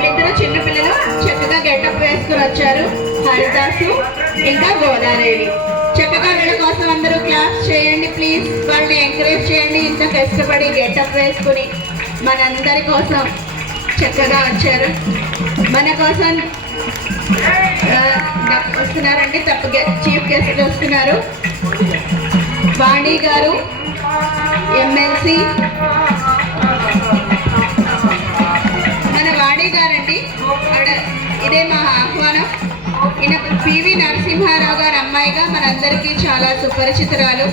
వీళ్ళిద్దరు చిన్నపిల్లలు చక్కగా గెటప్ వేసుకుని వచ్చారు. హరిదాసు ఇంకా గోదాదేవి. చక్కగా వీళ్ళ కోసం అందరూ క్లాస్ చేయండి ప్లీజ్. వాళ్ళని ఎంకరేజ్ చేయండి. ఇంత కష్టపడి గెటప్ వేసుకుని మనందరి కోసం చక్కగా వచ్చారు. మన కోసం వస్తున్నారండి. చీఫ్ గెస్ట్లు వస్తున్నారు. వాణి గారు ఎమ్మెల్సీ, మన వాణి గారండి. ఇదే మా ఆహ్వానం. ఈయన పివి నరసింహారావు గారు అమ్మాయిగా మనందరికీ చాలా సుపరిచితురాలు.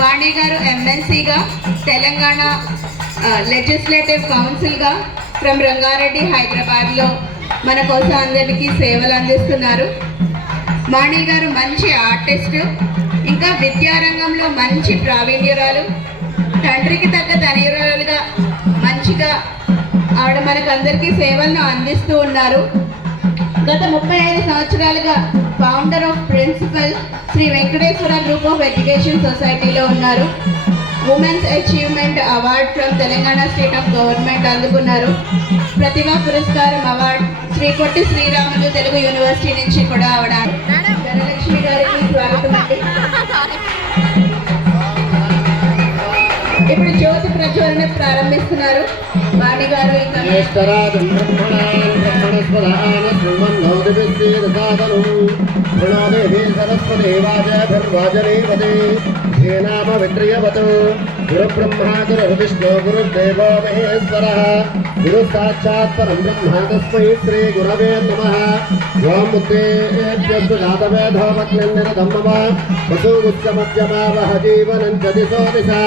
వాణి గారు ఎమ్మెల్సీగా, తెలంగాణ లెజిస్లేటివ్ కౌన్సిల్గా ఫ్రమ్ రంగారెడ్డి హైదరాబాద్లో మన కోసం అందరికీ సేవలు అందిస్తున్నారు. వాణి గారు మంచి ఆర్టిస్టు, ఇంకా విద్యారంగంలో మంచి ప్రావీణ్యురాలు. తండ్రికి తగ్గ తనయురాలుగా మంచిగా ఆవిడ మనకందరికీ సేవలను అందిస్తూ ఉన్నారు. గత 35 సంవత్సరాలుగా founder of principal Shri Venkateswara group of education సొసైటీలో ఉన్నారు. Women's achievement award from Telangana state of government అందుకున్నారు. ప్రతిభా పురస్కారం అవార్డ్ శ్రీ పొట్టి శ్రీరాములు తెలుగు యూనివర్సిటీ నుంచి కూడా ఆవిడ. ధనలక్ష్మి గారికి స్వాగతం అండి. ఇప్పుడు జ్యోతి ప్రజ్వలన ప్రారంభిస్తున్నారు వాణి గారు. गुरुब्रह्मा गुरुर्विष्णु गुरुर्देवो महेश्वरः गुरु साक्षात् परं ब्रह्म तस्मै श्री गुरवे नमः। ओम मुक्तेभ्यस्तु जातवेदो वक्लिन्निरतं मम वसुगुच्चमध्यमावह जीवनं च दिशो दिशा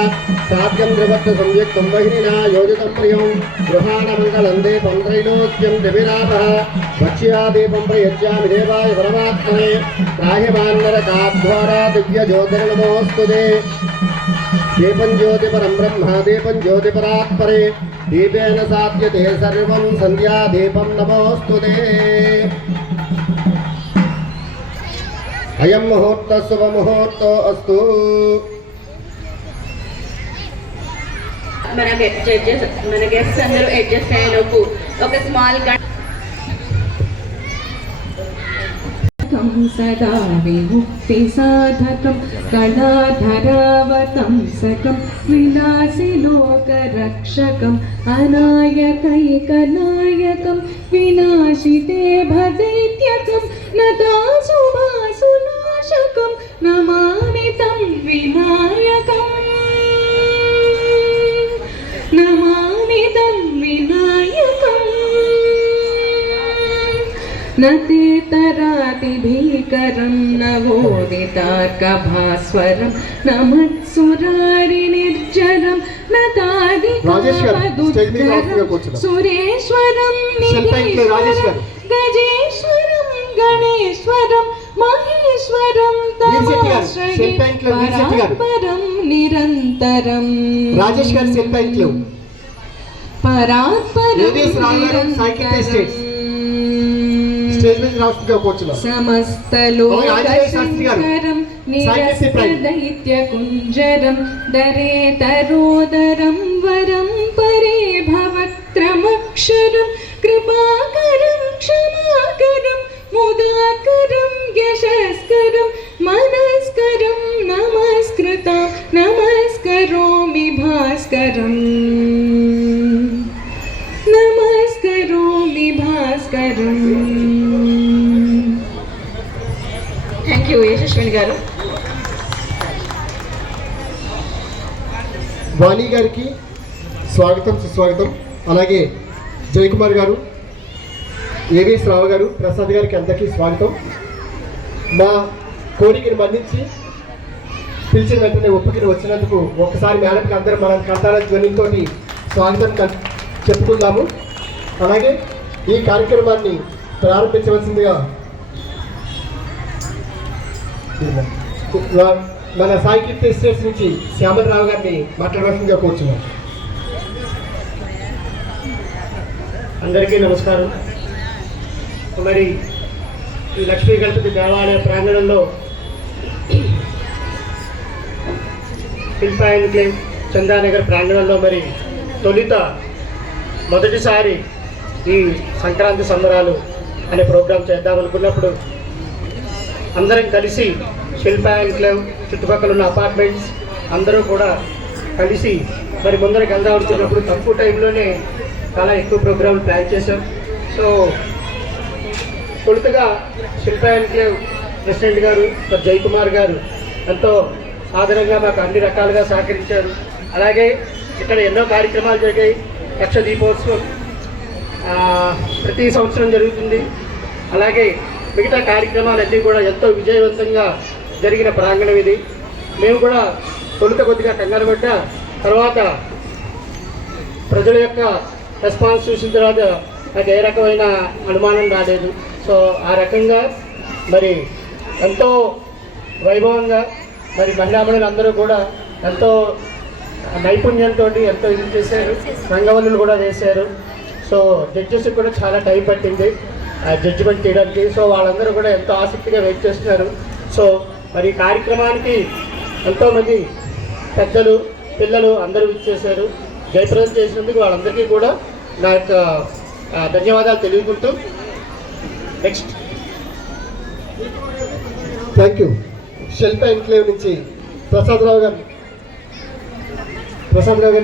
साध्यं त्रिवक्त्र संयुक्तं वहिनिना योजितं प्रियं गृहाणमङ्गलं दीपं त्रैलोक्यं दिविलाभः भक्ष्यादीपं प्रयच्छामि देवाय परमात्मने राह्यमान्नरकाद्वारा दिव्यज्योतिर्नमोऽस्तुते। दीपं ज्योति परं ब्रह्म दीपं ज्योति परात्परे दीपेन साध्यते सर्वं संध्या दीपं नमोस्तुते। अयं मुहूर्तः शुभ मुहूर्तो अस्तु। మన గెస్ట్స్ అందరూ అడ్జస్ట్ అయ్యేలోపు ఒక స్మాల్ सदा विमुक्ति साधकं कलाधरावतंसकं विलासिलोकरक्षकम् अनायकैकनायकं विनाशिते भदैत्यकं नताशुभासुनाशकं नमामि तं विनायकम् नमामि तं विनायकम्। न तेतरातिभीकरं नवोदितार्कभास्वरं न मत्सुरारिनिर्जरं न तादिकामदुद्धरं सुरेश्वरं निधीश्वरं गजेश्वरं गणेश्वरं महेश्वरं तमाश्रये परात्परं निरन्तरं परात्परं निरन्तरं समस्तलोकशङ्करं निरस्तदैत्यकुञ्जरं दरेतरोदरं वरं परे भवत्रमक्षरं कृपाकरं क्षमाकरं मुदाकरं यशस्करं मनस्करं नमस्कृतां नमस्करोमि भास्करम् नमस्करोमि भास्करम्। థ్యాంక్ యూ యశస్విని గారు. వాణి గారికి స్వాగతం సుస్వాగతం. అలాగే జయకుమార్ గారు, ఏవిఎస్ రావు గారు, ప్రసాద్ గారికి అందరికీ స్వాగతం. మా కోరికను మన్నించి పిలిచిన వెంటనే ఒప్పుకుని వచ్చినందుకు ఒకసారి మేడంకి అందరూ మన కథల ధ్వనితో స్వాగతం చెప్పుకుందాము. అలాగే ఈ కార్యక్రమాన్ని ప్రారంభించవలసిందిగా మన సాయి కీర్తి ఎస్టేట్స్ నుంచి శ్యామలరావు గారిని మాట్లాడవలసిందిగా కోరుచున్నాం. అందరికీ నమస్కారం. మరి ఈ లక్ష్మీ గణపతి దేవాలయ ప్రాంగణంలో శిల్పా ఎన్క్లేవ్ చందానగర్ ప్రాంగణంలో మరి మొదటిసారి ఈ సంక్రాంతి సంబరాలు అనే ప్రోగ్రాం చేద్దాం అనుకున్నప్పుడు అందరం కలిసి శిల్ప ఎన్క్లేవ్ చుట్టుపక్కల ఉన్న అపార్ట్మెంట్స్ అందరూ కూడా కలిసి మరి ముందరికి వెళ్దాం అనుకున్నప్పుడు తక్కువ టైంలోనే చాలా ఎక్కువ ప్రోగ్రాంలు ప్లాన్ చేశాం. సో తొలుతగా శిల్ప ఎన్క్లేవ్ ప్రెసిడెంట్ గారు జయకుమార్ గారు ఎంతో సాధారణంగా మాకు అన్ని రకాలుగా సహకరించారు. అలాగే ఇక్కడ ఎన్నో కార్యక్రమాలు జరిగాయి. లక్ష దీపోత్సవం ప్రతి సంవత్సరం జరుగుతుంది. అలాగే మిగతా కార్యక్రమాలన్నీ కూడా ఎంతో విజయవంతంగా జరిగిన ప్రాంగణం ఇది. మేము కూడా తొలుత కొద్దిగా కంగారు పడ్డా తర్వాత ప్రజల యొక్క రెస్పాన్స్ చూసిన తర్వాత నాకు ఏ రకమైన అనుమానం రాలేదు. సో ఆ రకంగా మరి ఎంతో వైభవంగా మరి మహిళామణులు అందరూ కూడా ఎంతో నైపుణ్యంతో ఎంతో ఇది చేశారు. రంగవల్లులు కూడా వేశారు. సో జడ్జెస్కి కూడా చాలా టైం పట్టింది జడ్జిమెంట్ చేయడానికి. సో వాళ్ళందరూ కూడా ఎంతో ఆసక్తిగా వెయిట్ చేస్తున్నారు. సో మరి కార్యక్రమానికి ఎంతోమంది పెద్దలు పిల్లలు అందరూ ఇచ్చేశారు. జయప్రదం చేసినందుకు వాళ్ళందరికీ కూడా నా యొక్క ధన్యవాదాలు తెలియకుంటూ next thank you. Shilpa enclave నుంచి ప్రసాదరావు గారిని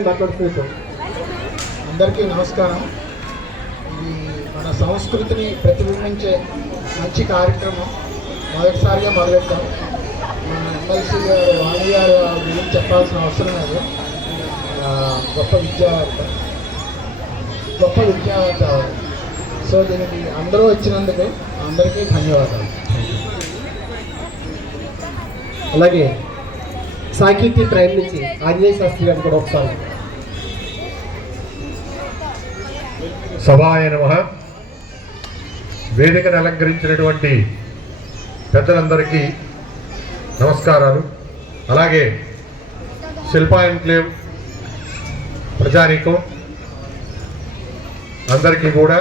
మాట్లాడుతున్నారు. అందరికీ నమస్కారం. ఇది మన సంస్కృతిని ప్రతిబింబించే మంచి కార్యక్రమం మొదటిసారిగా మొదలెట్టాం. మన ఎమ్మెల్సీ గారు వాణి గారు గురించి చెప్పాల్సిన అవసరం లేదు. గొప్ప విద్యావేత్త. సో దీనికి అందరూ వచ్చినందుకు అందరికీ ధన్యవాదాలు. అలాగే సాహితీ ప్రైమ్ నుంచి ఆంజనేయ శాస్త్రి గారిని కూడా ఒకసారి. సభాయ నమః. వేదికను అలంకరించినటువంటి పెద్దలందరికీ నమస్కారాలు. అలాగే శిల్ప ఎన్క్లేవ్ ప్రజానీకం అందరికీ కూడా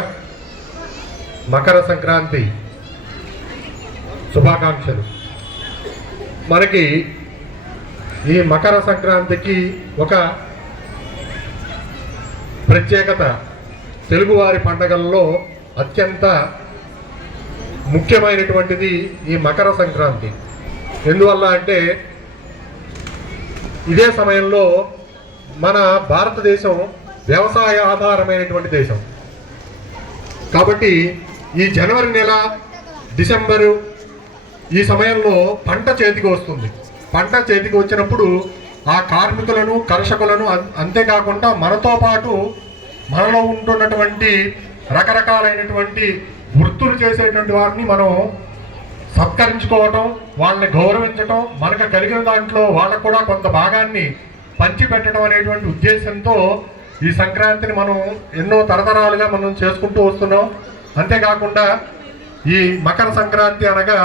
మకర సంక్రాంతి శుభాకాంక్షలు. మనకి ఈ మకర సంక్రాంతికి ఒక ప్రత్యేకత. తెలుగువారి పండగల్లో అత్యంత ముఖ్యమైనటువంటిది ఈ మకర సంక్రాంతి. ఎందువల్ల అంటే ఇదే సమయంలో మన భారతదేశం వ్యవసాయ ఆధారమైనటువంటి దేశం కాబట్టి ఈ జనవరి నెల డిసెంబరు ఈ సమయంలో పంట చేతికి వస్తుంది. పంట చేతికి వచ్చినప్పుడు ఆ కార్మికులను కర్షకులను అంతేకాకుండా మనతో పాటు మనలో ఉంటున్నటువంటి రకరకాలైనటువంటి వృత్తులు చేసేటువంటి వారిని మనం సత్కరించుకోవటం, వాళ్ళని గౌరవించటం, మనకు కలిగిన దాంట్లో వాళ్ళకు కూడా కొంత భాగాన్ని పంచిపెట్టడం అనేటువంటి ఉద్దేశంతో ఈ సంక్రాంతిని మనం ఎన్నో తరతరాలుగా మనం చేసుకుంటూ వస్తున్నాం. అంతేకాకుండా ఈ మకర సంక్రాంతి అనగా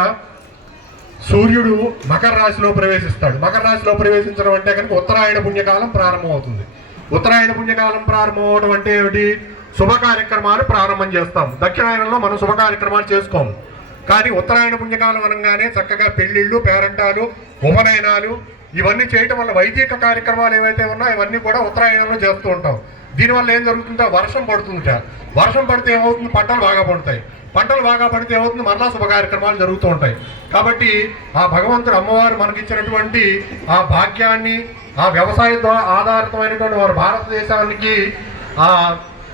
సూర్యుడు మకర రాశిలో ప్రవేశిస్తాడు. మకర రాశిలో ప్రవేశించడం అంటే కనుక ఉత్తరాయణ పుణ్యకాలం ప్రారంభమవుతుంది. ఉత్తరాయణ పుణ్యకాలం ప్రారంభం అవడం అంటే ఏమిటి? శుభ కార్యక్రమాలు ప్రారంభం చేస్తాం. దక్షిణాయనంలో మనం శుభ కార్యక్రమాలు చేసుకోము. కానీ ఉత్తరాయణ పుణ్యకాలం అనగానే చక్కగా పెళ్లిళ్ళు, పేరంటాలు, ఉపనయనాలు ఇవన్నీ చేయటం వల్ల వైదిక కార్యక్రమాలు ఏవైతే ఉన్నాయో ఇవన్నీ కూడా ఉత్తరాయణంలో చేస్తూ ఉంటాం. దీనివల్ల ఏం జరుగుతుందో వర్షం పడుతుందిట. వర్షం పడితే ఏమవుతుంది? పంటలు బాగా పడతాయి. పంటలు బాగా పడితే ఏమవుతుంది? మరలా శుభ కార్యక్రమాలు జరుగుతూ ఉంటాయి. కాబట్టి ఆ భగవంతుడు అమ్మవారు మనకిచ్చినటువంటి ఆ భాగ్యాన్ని, ఆ వ్యవసాయ ఆధారితమైనటువంటి వారి భారతదేశానికి ఆ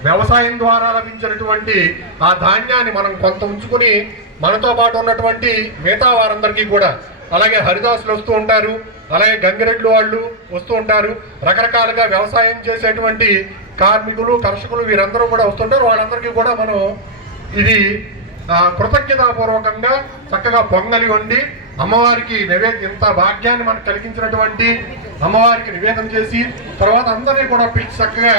వ్యవసాయం ద్వారా లభించినటువంటి ఆ ధాన్యాన్ని మనం కొంత ఉంచుకుని మనతో పాటు ఉన్నటువంటి మిగతా వారందరికీ కూడా, అలాగే హరిదాసులు వస్తూ ఉంటారు, అలాగే గంగిరెడ్లు వాళ్ళు వస్తూ ఉంటారు, రకరకాలుగా వ్యవసాయం చేసేటువంటి కార్మికులు, కర్షకులు వీరందరూ కూడా వస్తుంటారు. వాళ్ళందరికీ కూడా మనం ఇది కృతజ్ఞతాపూర్వకంగా చక్కగా పొంగలి వండి అమ్మవారికి ఇంత భాగ్యాన్ని మనకు కలిగించినటువంటి అమ్మవారికి నివేదన చేసి తర్వాత అందరినీ కూడా పిలిచి చక్కగా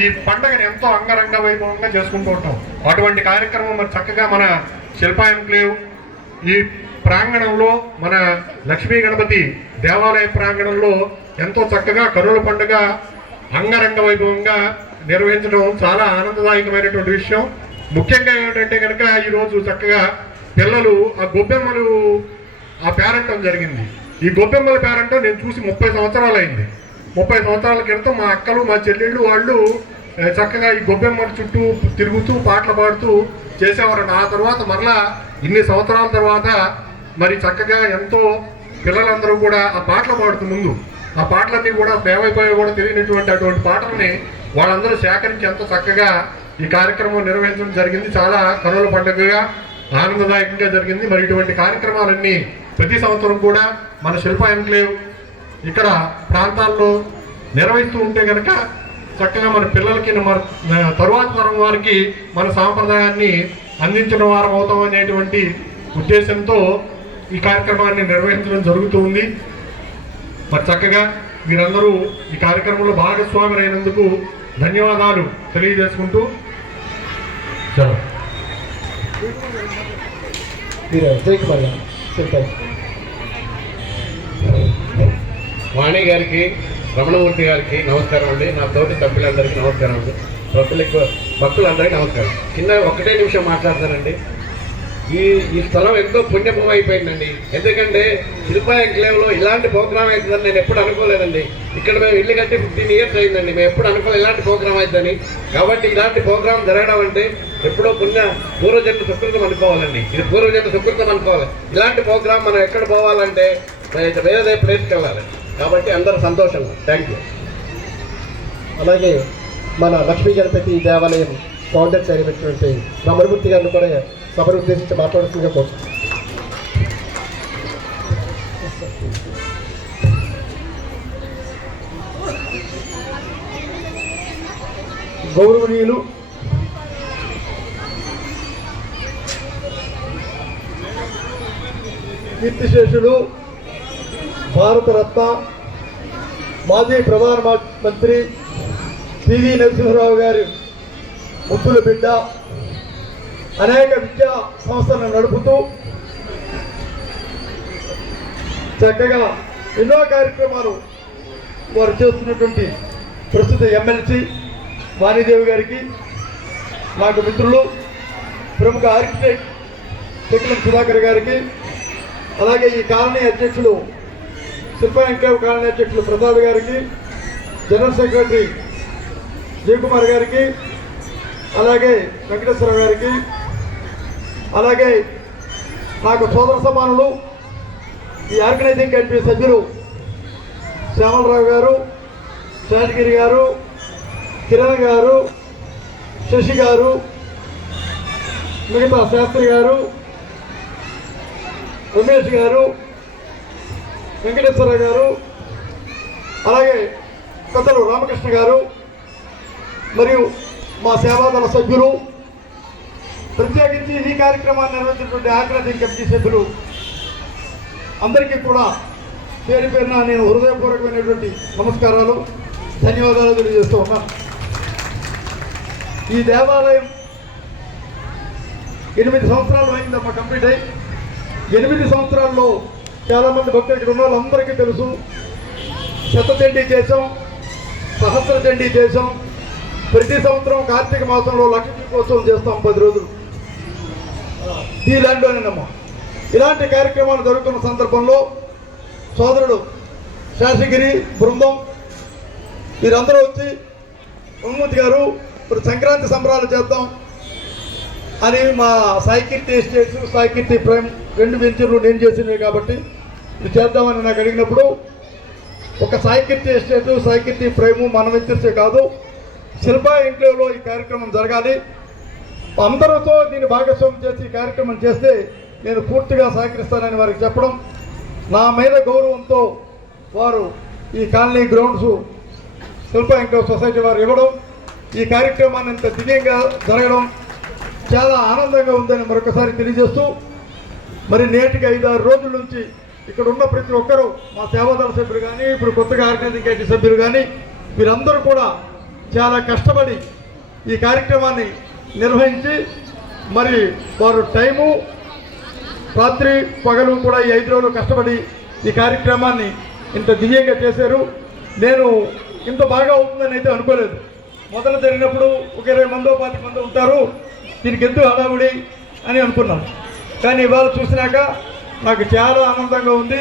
ఈ పండుగను ఎంతో అంగరంగ వైభవంగా చేసుకుంటూ ఉంటాం. అటువంటి కార్యక్రమం మరి చక్కగా మన శిల్ప ఎన్క్లేవ్ ఈ ప్రాంగణంలో, మన లక్ష్మీ గణపతి దేవాలయ ప్రాంగణంలో ఎంతో చక్కగా కనుల పండుగ అంగరంగ వైభవంగా నిర్వహించడం చాలా ఆనందదాయకమైనటువంటి విషయం. ముఖ్యంగా ఏమిటంటే కనుక ఈరోజు చక్కగా పిల్లలు ఆ గొబ్బెమ్మలు ఆ పేరంటం జరిగింది. ఈ గొబ్బెమ్మల పేరంటం నేను చూసి 30 సంవత్సరాలు అయింది. 30 సంవత్సరాల క్రితం మా అక్కలు, మా చెల్లెళ్ళు వాళ్ళు చక్కగా ఈ గొబ్బెమ్మల చుట్టూ తిరుగుతూ పాటలు పాడుతూ చేసేవారండి. ఆ తర్వాత మరలా ఇన్ని సంవత్సరాల తర్వాత మరి చక్కగా ఎంతో పిల్లలందరూ కూడా ఆ పాటలు పాడుతూ ముందు ఆ పాటలన్నీ కూడా ఏమైపోయాయో కూడా తెలియనటువంటి అటువంటి పాటల్ని వాళ్ళందరూ సేకరించి ఎంతో చక్కగా ఈ కార్యక్రమం నిర్వహించడం జరిగింది. చాలా కనుల పండుగగా ఆనందదాయకంగా జరిగింది. మరి ఇటువంటి కార్యక్రమాలన్నీ ప్రతి సంవత్సరం కూడా మన శిల్ప ఎన్క్లేవ్ ఇక్కడ ప్రాంతాల్లో నిర్వహిస్తూ ఉంటే కనుక చక్కగా మన పిల్లలకి మన తరువాత తరం వారికి మన సాంప్రదాయాన్ని అందించిన వారం అవుతాం అనేటువంటి ఉద్దేశంతో ఈ కార్యక్రమాన్ని నిర్వహించడం జరుగుతుంది. మరి చక్కగా మీరందరూ ఈ కార్యక్రమంలో భాగస్వాములైనందుకు ధన్యవాదాలు తెలియజేసుకుంటూ చలో జయకుమార్ గారు చెప్పారు. వాణి గారికి, రమణమూర్తి గారికి నమస్కారం అండి. నా తోటి సభ్యులందరికీ నమస్కారం అండి. భక్తులందరికీ నమస్కారం. కింద ఒక్కటే నిమిషం మాట్లాడతానండి. ఈ స్థలం ఎంతో పుణ్యభూమి అయిపోయిందండి. ఎందుకంటే శిల్ప ఎన్క్లేవ్లో ఇలాంటి ప్రోగ్రామ్ అవుతుందని నేను ఎప్పుడు అనుకోలేదండి. ఇక్కడ మేము ఇల్లు కట్టి 15 years అయిందండి. మేము ఎప్పుడు అనుకోలేదు ఇలాంటి ప్రోగ్రామ్ అవుతుందని. కాబట్టి ఇలాంటి ప్రోగ్రామ్ జరగడం అంటే ఎప్పుడో పూర్వజన్మ సుకృతం అనుకోవాలండి. ఇది పూర్వజన్మ సుకృతం అనుకోవాలి. ఇలాంటి ప్రోగ్రామ్ మనం ఎక్కడ పోవాలంటే వేరే ప్లేస్కి వెళ్ళాలి. కాబట్టి అందరూ సంతోషంగా. Thank you. అలాగే మన లక్ష్మీ గణపతి దేవాలయం ఫౌండర్ అయినటువంటి రమణమూర్తి గారిని కూడా సభను ఉద్దేశించి మాట్లాడుతుందిగా కోరుతున్నాను. గౌరవనీయులు కీర్తిశేషుడు భారతరత్న మాజీ ప్రధానమంత్రి పివి నరసింహారావు గారి ముద్దుల బిడ్డ, అనేక విద్యా సంస్థలను నడుపుతూ చక్కగా ఎన్నో కార్యక్రమాలు వారు చేస్తున్నటువంటి ప్రస్తుత ఎమ్మెల్సీ వాణిదేవి గారికి, నాకు మిత్రులు ప్రముఖ ఆర్కిటెక్ట్ చెక్లం సుధాకర్ గారికి, అలాగే ఈ కాలనీ అధ్యక్షులు శిల్ప ఎన్క్లేవ్ కాలనీ అధ్యక్షులు ప్రసాద్ గారికి, జనరల్ సెక్రటరీ జయకుమార్ గారికి, అలాగే వెంకటేశ్వరరావు గారికి, అలాగే నాకు సోదర సమానులు ఈ ఆర్గనైజింగ్ కమిటీ సభ్యులు శ్యామలరావు గారు, శాంతిగిరి గారు, కిరణ్ గారు, శశి గారు, మిగతా శాస్త్రి గారు, రమేష్ గారు, వెంకటేశ్వరరావు గారు, అలాగే పెద్దలు రామకృష్ణ గారు మరియు మా సేవాదళ సభ్యులు, ప్రత్యేకించి ఈ కార్యక్రమాన్ని నిర్వహించినటువంటి ఆర్గనైజింగ్ కమిటీ సభ్యులు అందరికీ కూడా పేరు పేరున నేను హృదయపూర్వకమైనటువంటి నమస్కారాలు, ధన్యవాదాలు తెలియజేస్తూ ఉన్నాను. ఈ దేవాలయం 8 సంవత్సరాలు అయిందమ్మా కంప్లీట్ అయ్యి. 8 సంవత్సరాల్లో చాలామంది భక్తులు ఇక్కడ ఉన్న వాళ్ళందరికీ తెలుసు. శతచండీ చేసాం, సహస్ర చండీ చేసాం. ప్రతి సంవత్సరం కార్తీక మాసంలో లక్ష్మీ దీపోత్సవం చేస్తాం 10 రోజులు ఈ ల్యాండ్లోనేనమ్మా. ఇలాంటి కార్యక్రమాలు జరుగుతున్న సందర్భంలో సోదరుడు శాసగిరి బృందం వీరందరూ వచ్చి రమణమూర్తి గారు ఇప్పుడు సంక్రాంతి సంబరాలు చేద్దాం అని మా సాయికీర్తి ఎస్టేట్స్, సాయికీర్తి ప్రైమ్ 2 వెంచర్లు నేను చేసినవి కాబట్టి ఇది చేద్దామని నాకు అడిగినప్పుడు ఒక సాయికీర్తి ఎస్టేట్, సాయికీర్తి ప్రైము మన వెంచర్సే కాదు, శిల్ప ఎన్క్లేవ్లో ఈ కార్యక్రమం జరగాలి, అందరితో దీన్ని భాగస్వామ్యం చేసి ఈ కార్యక్రమం చేస్తే నేను పూర్తిగా సహకరిస్తానని వారికి చెప్పడం, నా మీద గౌరవంతో వారు ఈ కాలనీ గ్రౌండ్స్ శిల్ప ఎన్క్లేవ్ సొసైటీ వారు ఇవ్వడం, ఈ కార్యక్రమాన్ని ఇంత దివ్యంగా జరగడం చాలా ఆనందంగా ఉందని మరొకసారి తెలియజేస్తూ, మరి నేటికి 5-6 రోజుల నుంచి ఇక్కడ ఉన్న ప్రతి ఒక్కరూ మా సేవాదళ సభ్యులు కానీ, ఇప్పుడు కొత్తగా ఆర్గనైజింగ్ కమిటీ సభ్యులు కానీ వీరందరూ కూడా చాలా కష్టపడి ఈ కార్యక్రమాన్ని నిర్వహించి మరి వారు టైము రాత్రి పగలు కూడా ఈ 5 రోజులు కష్టపడి ఈ కార్యక్రమాన్ని ఇంత దివ్యంగా చేశారు. నేను ఇంత బాగా అవుతుందని అయితే అనుకోలేదు. మొదలు జరిగినప్పుడు ఒక 20 మందో 25 మంది ఉంటారు, దీనికి ఎందుకు హడావుడి అని అనుకున్నాను. కానీ ఇవాళ చూసినాక నాకు చాలా ఆనందంగా ఉంది.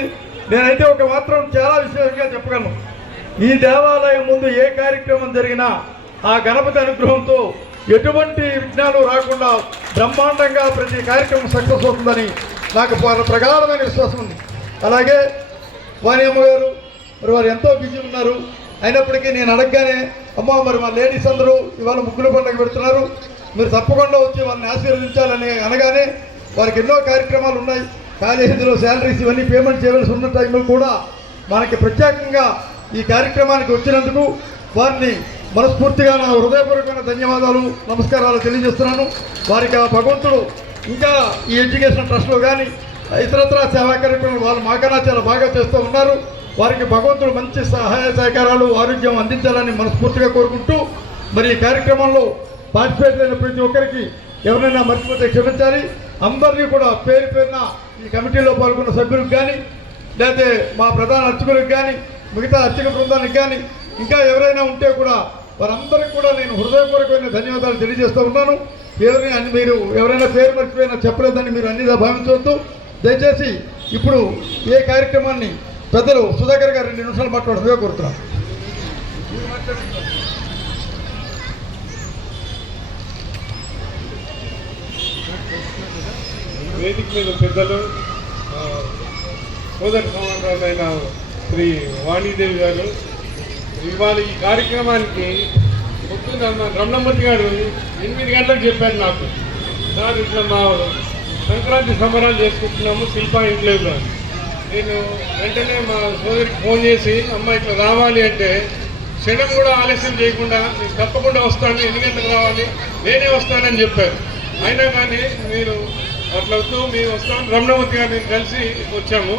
నేనైతే ఒక మాత్రం చాలా విశేషంగా చెప్పగలను, ఈ దేవాలయం ముందు ఏ కార్యక్రమం జరిగినా ఆ గణపతి అనుగ్రహంతో ఎటువంటి విఘ్నాలు రాకుండా బ్రహ్మాండంగా ప్రతి కార్యక్రమం సక్సెస్ అవుతుందని నాకు ప్రగాఢమైన విశ్వాసం ఉంది. అలాగే వాణి అమ్మగారు మరి వారు ఎంతో బిజీ ఉన్నారు. అయినప్పటికీ నేను అడగగానే అమ్మ మరి మా లేడీస్ అందరూ ఇవాళ ముగ్గుల పండుగ పెడుతున్నారు, మీరు తప్పకుండా వచ్చి వారిని ఆశీర్వదించాలని అనగానే వారికి ఎన్నో కార్యక్రమాలు ఉన్నాయి. కాలేజీలో శాలరీస్ ఇవన్నీ పేమెంట్ చేయవలసి ఉన్న టైంలో కూడా మనకి ప్రత్యేకంగా ఈ కార్యక్రమానికి వచ్చినందుకు వారిని మనస్ఫూర్తిగా నా హృదయపూర్వకమైన ధన్యవాదాలు నమస్కారాలు తెలియజేస్తున్నాను. వారికి ఆ భగవంతుడు ఇంకా ఈ ఎడ్యుకేషన్ ట్రస్ట్లో కానీ ఇతరత్ర సేవా కార్యక్రమాలు వాళ్ళు మాకన్నా చాలా బాగా చేస్తూ ఉన్నారు. వారికి భగవంతుడు మంచి సహాయ సహకారాలు ఆరోగ్యం అందించాలని మనస్ఫూర్తిగా కోరుకుంటూ మరి ఈ కార్యక్రమంలో పార్టిసిపేట్ అయిన ప్రతి ఒక్కరికి ఎవరైనా మర్చిపోతే క్షమించాలి. అందరినీ కూడా పేరు పేరున ఈ కమిటీలో పాల్గొన్న సభ్యులకు కానీ లేకపోతే మా ప్రధాన అర్చకులకు కానీ మిగతా అర్చక బృందానికి కానీ ఇంకా ఎవరైనా ఉంటే కూడా వారందరికీ కూడా నేను హృదయపూర్వకమైన ధన్యవాదాలు తెలియజేస్తూ ఉన్నాను. మీరు ఎవరైనా పేరు మర్చిపోయినా చెప్పలేదని మీరు అన్నిదా భావించవద్దు. దయచేసి ఇప్పుడు ఏ కార్యక్రమాన్ని పెద్దలు సుధాకర్ గారు 2 నిమిషాలు మాట్లాడుతుందిగా కోరుతున్నాను. వేదిక మీద పెద్దలు సోదర సమానమైన శ్రీ వాణీదేవి గారు ఇవాళ ఈ కార్యక్రమానికి పొద్దున్న రమణమూర్తి గారు 8 గంటలకు చెప్పారు నాకు, సార్ ఇట్లా మా సంక్రాంతి సంబరాలు చేసుకుంటున్నాము శిల్పా ఇంట్లో. నేను వెంటనే మా సోదరికి ఫోన్ చేసి అమ్మ ఇట్లా రావాలి అంటే క్షణం కూడా ఆలస్యం చేయకుండా నేను తప్పకుండా వస్తాను, ఎన్ని గంటలకు రావాలి, నేనే వస్తానని చెప్పారు. అయినా కానీ మీరు అట్లా వస్తూ మేము వస్తాం రమణమూర్తి గారిని కలిసి వచ్చాము.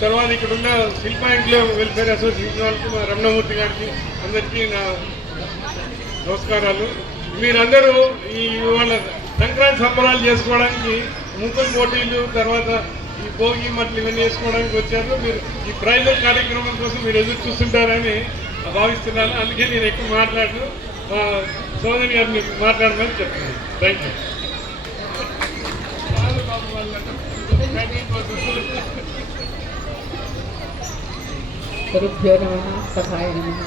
తర్వాత ఇక్కడ ఉన్న శిల్పా ఇంట్లో వెల్ఫేర్ అసోసియేషన్ వాళ్ళకి మా రమణమూర్తి గారికి అందరికీ నా నమస్కారాలు. మీరందరూ ఈ వాళ్ళ సంక్రాంతి సంబరాలు చేసుకోవడానికి ముగ్గురు పోటీలు తర్వాత ఈ భోగి మట్లు ఇవన్నీ వేసుకోవడానికి వచ్చారు. మీరు ఈ ప్రైజుల కార్యక్రమం కోసం మీరు ఎదురు చూస్తుంటారని భావిస్తున్నాను. అందుకే నేను ఎక్కువ మాట్లాడను, మా సోదరి గారిని మాట్లాడమని చెప్తున్నాను. Thank you. గురుభ్యో నమః సభాయ నమః.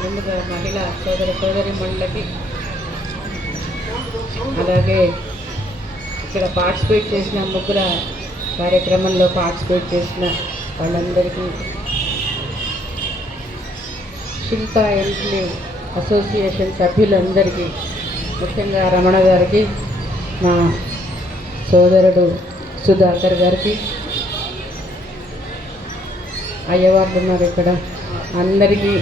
ముందుగా మహిళా సోదరి మండలికి అలాగే ఇక్కడ పార్టిసిపేట్ చేసిన ముగ్గురు కార్యక్రమంలో పార్టిసిపేట్ చేసిన వాళ్ళందరికీ, శిల్పా ఎన్క్లేవ్ అసోసియేషన్ సభ్యులందరికీ, ముఖ్యంగా రమణ గారికి, మా సోదరుడు సుధాకర్ గారికి, అయ్యవాళ్ళు ఉన్నారు ఇక్కడ, అందరికీ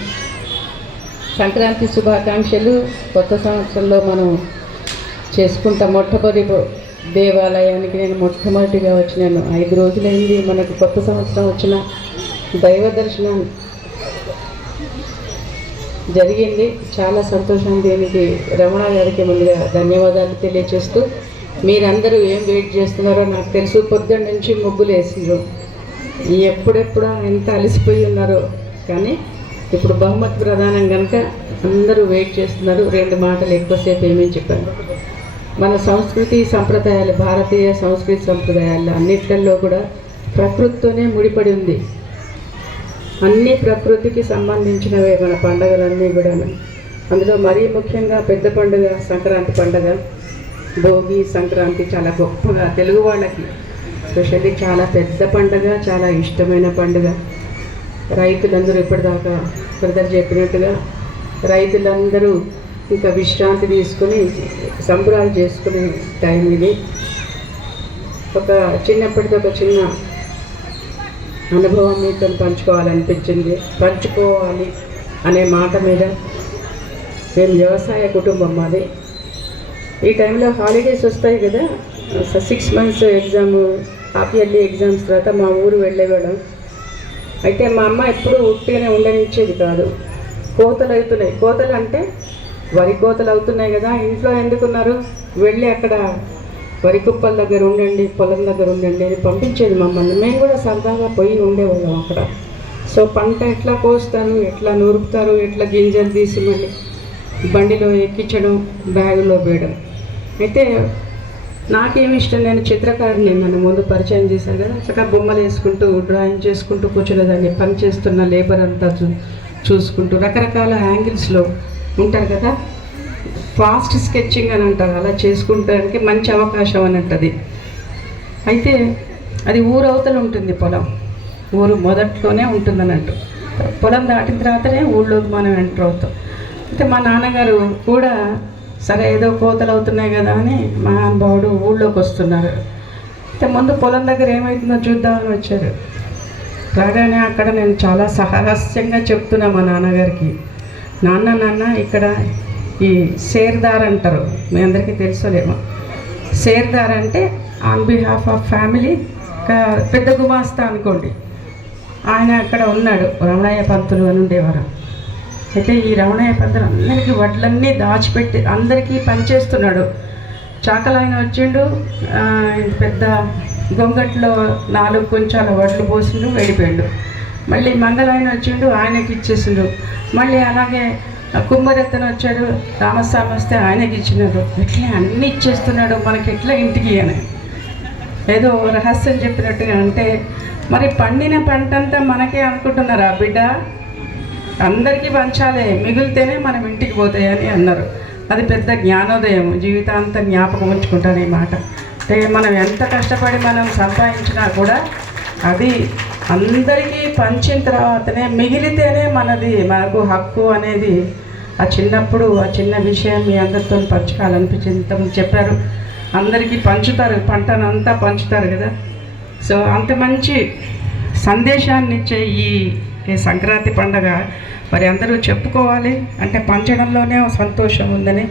సంక్రాంతి శుభాకాంక్షలు. కొత్త సంవత్సరంలో మనం చేసుకుంటాం. మొట్టమొదటి దేవాలయానికి నేను మొట్టమొదటిగా వచ్చినాను. 5 రోజులైంది మనకు కొత్త సంవత్సరం వచ్చిన దైవ దర్శనం జరిగింది. చాలా సంతోషం. దీనికి రమణ గారికి ముందుగా ధన్యవాదాలు తెలియజేస్తూ, మీరందరూ ఏం వెయిట్ చేస్తున్నారో నాకు తెలుసు. పొద్దున్న నుంచి ముగ్గులు వేసిండ్రు, ఎప్పుడెప్పుడా ఎంత అలసిపోయి ఉన్నారో. కానీ ఇప్పుడు బహుమతి ప్రధానం కనుక అందరూ వెయిట్ చేస్తున్నారు. 2 మాటలు ఎక్కువసేపు ఏమేమి చెప్పాను. మన సంస్కృతి సంప్రదాయాలు, భారతీయ సంస్కృతి సంప్రదాయాలు అన్నిట్లలో కూడా ప్రకృతితోనే ముడిపడి ఉంది. అన్ని ప్రకృతికి సంబంధించినవే మన పండుగలన్నీ కూడా. అందులో మరీ ముఖ్యంగా పెద్ద పండుగ సంక్రాంతి పండుగ. భోగి సంక్రాంతి చాలా గొప్పగా తెలుగు వాళ్ళకి స్పెషల్లీ చాలా పెద్ద పండుగ, చాలా ఇష్టమైన పండుగ. రైతులందరూ ఇప్పటిదాకా బ్రదర్ చెప్పినట్టుగా రైతులందరూ ఇంకా విశ్రాంతి తీసుకుని సంబరాలు చేసుకునే టైం ఇది. చిన్నప్పటిది ఒక చిన్న అనుభవం మీతో పంచుకోవాలనిపించింది. పంచుకోవాలి అనే మాట మీద, మేము వ్యవసాయ కుటుంబం మాది. ఈ టైంలో హాలిడేస్ వస్తాయి కదా, 6 months exam, half yearly exams తర్వాత మా ఊరు వెళ్ళేవాళ్ళం. అయితే మా అమ్మ ఎప్పుడూ ఉట్టిగానే ఉండనిచ్చేది కాదు. కోతలు అవుతున్నాయి, కోతలు అంటే వరి కోతలు అవుతున్నాయి కదా, ఇంట్లో ఎందుకున్నారు, వెళ్ళి అక్కడ వరి కుప్పల దగ్గర ఉండండి, పొలం దగ్గర ఉండండి అని పంపించేది మమ్మల్ని. మేము కూడా సరదాగా పోయి ఉండేవాళ్ళం అక్కడ. సో పంట ఎట్లా కోస్తారు, ఎట్లా నూరుపుతారు, ఎట్లా గింజలు తీసి మళ్ళీ బండిలో ఎక్కించడం, బ్యాగులో వేయడం. అయితే నాకేమి ఇష్టం, నేను చిత్రకారుని, నన్ను ముందు పరిచయం చేశాను కదా, చక్కగా బొమ్మలు వేసుకుంటూ డ్రాయింగ్ చేసుకుంటూ కూర్చునేదాన్ని. పని చేస్తున్న లేబర్ అంతా చూసుకుంటూ రకరకాల యాంగిల్స్లో ఉంటారు కదా, ఫాస్ట్ స్కెచ్చింగ్ అని అంటారు, అలా చేసుకుంటానికి మంచి అవకాశం అని అంటది. అయితే అది ఊరవతల ఉంటుంది పొలం, ఊరు మొదట్లోనే ఉంటుంది అన్నట్టు. పొలం దాటిన తర్వాతనే ఊళ్ళోకి మనం ఎంటర్ అవుతాం. అయితే మా నాన్నగారు కూడా సరే ఏదో కోతలు అవుతున్నాయి కదా అని మహానుభావుడు ఊళ్ళోకి వస్తున్నారు. అయితే ముందు పొలం దగ్గర ఏమవుతుందో చూద్దామని వచ్చారు. రాగానే అక్కడ నేను చాలా సాహస్యంగా చెప్తున్నా మా నాన్నగారికి, నాన్న ఇక్కడ ఈ షేర్దార్ అంటారు, మీ అందరికీ తెలుసోలేమో. షేర్దార్ అంటే ఆన్ బిహాఫ్ ఆఫ్ ఫ్యామిలీ పెద్ద గుమాస్తా అనుకోండి. ఆయన అక్కడ ఉన్నాడు, రమణయ్య పంతులు అని ఉండేవారు. అయితే ఈ రమణయ్య పంతులు అందరికీ వడ్లన్నీ దాచిపెట్టి అందరికీ పనిచేస్తున్నాడు. చాకలాయన వచ్చిండు, పెద్ద గొంగట్లో 4 కొంచాల వడ్లు పోసిండు, వెళ్ళిపోయాడు. మళ్ళీ మంగళాయన వచ్చిండు, ఆయనకి ఇచ్చేసిండు. మళ్ళీ అలాగే కుమ్మరెత్తన వచ్చాడు, రామస్వామి వస్తే ఆయనకి ఇచ్చినాడు. ఎట్లా అన్నీ ఇచ్చేస్తున్నాడు, మనకి ఎట్లా ఇంటికి అని ఏదో రహస్యం చెప్పినట్టుగా. అంటే మరి పండిన పంటంతా మనకే అనుకుంటున్నారా బిడ్డ, అందరికీ పంచాలే, మిగిలితేనే మనం ఇంటికి పోతాయని అన్నారు. అది పెద్ద జ్ఞానోదయం, జీవితాంతం జ్ఞాపకం ఉంచుకుంటాను ఈ మాట. అంటే మనం ఎంత కష్టపడి మనం సంపాదించినా కూడా అది అందరికీ పంచిన తర్వాతనే మిగిలితేనే మనకు హక్కు అనేది. ఆ చిన్నప్పుడు ఆ చిన్న విషయం మీ అందరితో పంచుకోవాలనిపించింది. ఇంతకుముందు చెప్పారు, అందరికీ పంచుతారు, పంటనంతా పంచుతారు కదా. సో అంత మంచి సందేశాన్ని ఇచ్చే ఈ సంక్రాంతి పండుగ మరి అందరూ చెప్పుకోవాలి, అంటే పంచడంలోనే సంతోషం ఉందని.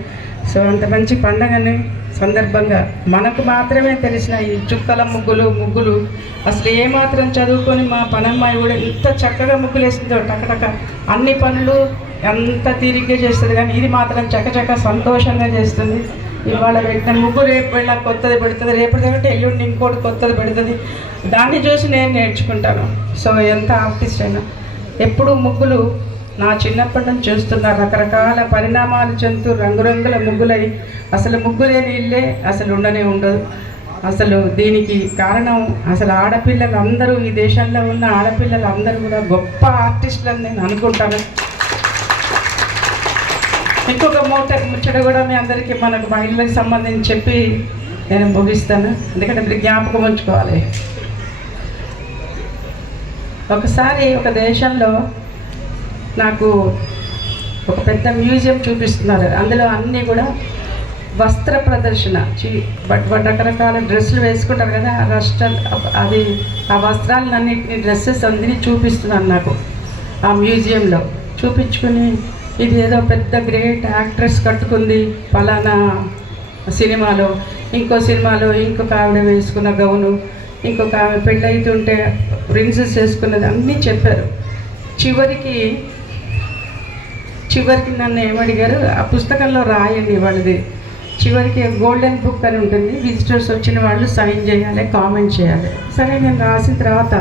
సో అంత మంచి పండుగని సందర్భంగా మనకు మాత్రమే తెలిసిన ఈ చుక్కల ముగ్గులు అసలు ఏమాత్రం చదువుకొని మా పనమ్మాయి కూడా ఎంత చక్కగా ముగ్గులు వేసిందో, టకటక అన్ని పనులు ఎంత తీరిగ్గా చేస్తుంది, కానీ ఇది మాత్రం చకచక సంతోషంగా చేస్తుంది. ఇవాళ పెట్టిన ముగ్గు రేపు వెళ్ళా కొత్తది పెడుతుంది, రేపటి కంటే ఎల్లుండి ఇంకోటి కొత్తది పెడుతుంది. దాన్ని చూసి నేను నేర్చుకుంటాను. సో ఎంత ఆర్టిస్ట్ అయినా ఎప్పుడు ముగ్గులు నా చిన్నప్పటి నుంచి చూస్తున్నా, రకరకాల పరిణామాలు చెందుతూ రంగురంగుల ముగ్గులై అసలు ముగ్గు లేని ఇల్లే అసలు ఉండనే ఉండదు. అసలు దీనికి కారణం అసలు ఆడపిల్లలు అందరూ, ఈ దేశంలో ఉన్న ఆడపిల్లలు అందరూ కూడా గొప్ప ఆర్టిస్టులని నేను అనుకుంటాను. ఇంకొక ముచ్చట కూడా మీ అందరికీ మనకు మహిళలకు సంబంధించి చెప్పి నేను ముగిస్తాను, ఎందుకంటే మీరు జ్ఞాపకం ఉంచుకోవాలి. ఒకసారి ఒక దేశంలో నాకు ఒక పెద్ద మ్యూజియం చూపిస్తున్నారు. అందులో అన్నీ కూడా వస్త్ర ప్రదర్శన, రకరకాల డ్రెస్సులు వేసుకుంటారు కదా, అది ఆ వస్త్రాలన్నింటినీ డ్రెస్సెస్ అన్నీ చూపిస్తున్నాను నాకు ఆ మ్యూజియంలో. చూపించుకుని ఇది ఏదో పెద్ద గ్రేట్ యాక్ట్రెస్ కట్టుకుంది పలానా సినిమాలో, ఇంకో సినిమాలో ఇంకొక ఆవిడ వేసుకున్న గౌను, ఇంకొక ఆమె పెళ్ళైతుంటే రింగ్స్ వేసుకున్నది అన్నీ చెప్పారు. చివరికి నన్ను ఏమడిగారు, ఆ పుస్తకంలో రాయండి వాళ్ళది. చివరికి గోల్డెన్ బుక్ అని ఉంటుంది, విజిటర్స్ వచ్చిన వాళ్ళు సైన్ చేయాలి, కామెంట్ చేయాలి. సరే నేను రాసిన తర్వాత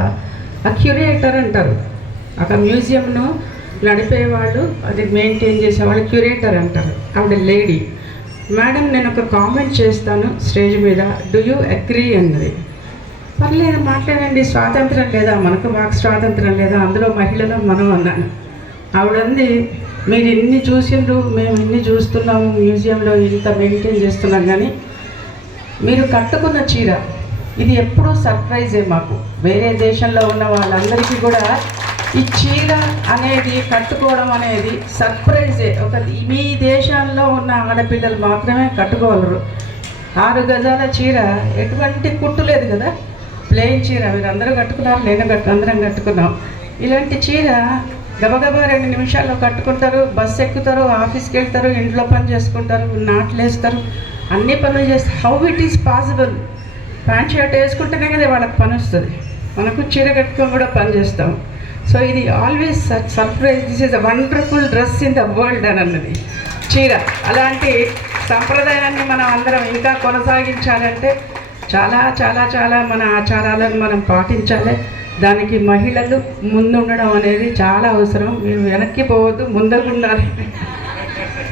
ఆ క్యూరేటర్ అంటారు, ఒక మ్యూజియంను నడిపేవాళ్ళు, అది మెయింటైన్ చేసేవాళ్ళు క్యూరేటర్ అంటారు. ఆవిడ లేడీ. మేడం నేను ఒక కామెంట్ చేస్తాను స్టేజ్ మీద, డూ యూ అగ్రీ అన్నది. పర్లేదు మాట్లాడండి, స్వాతంత్రం లేదా మనకు, మాకు స్వాతంత్రం లేదా, అందులో మహిళలు మనం అన్నాను. ఆవిడంది, మీరు ఇన్ని చూసిండ్రు, మేము ఇన్ని చూస్తున్నాము, మ్యూజియంలో ఇంత మెయింటైన్ చేస్తున్నాం, కానీ మీరు కట్టుకున్న చీర ఇది ఎప్పుడూ సర్ప్రైజే మాకు. వేరే దేశంలో ఉన్న వాళ్ళందరికీ కూడా ఈ చీర అనేది కట్టుకోవడం అనేది సర్ప్రైజే. మీ దేశంలో ఉన్న ఆడపిల్లలు మాత్రమే కట్టుకోగలరు. 6 గజాల చీర, ఎటువంటి కుట్టు లేదు కదా, ప్లెయిన్ చీర. మీరు అందరూ కట్టుకున్నారు, నేను అందరం కట్టుకున్నాం. ఇలాంటి చీర గబగబా 2 నిమిషాల్లో కట్టుకుంటారు, బస్సు ఎక్కుతారు, ఆఫీస్కి వెళ్తారు, ఇంట్లో పని చేసుకుంటారు, నాట్లు వేస్తారు, అన్ని పనులు చేస్తారు. How it is possible? Pant shirt వేసుకుంటేనే కదా వాళ్ళకి పని వస్తుంది, మనకు చీర కట్టుకొని కూడా పని చేస్తాం. సో ఇది always surprise, this is a wonderful dress in the world అని అన్నది చీర. అలాంటి సంప్రదాయాన్ని మనం అందరం ఇంకా కొనసాగించాలంటే చాలా చాలా చాలా మన ఆచారాలను మనం పాటించాలి. దానికి మహిళలు ముందుండడం అనేది చాలా అవసరం. మీరు వెనక్కి పోవద్దు, ముందుకు ఉండాలి.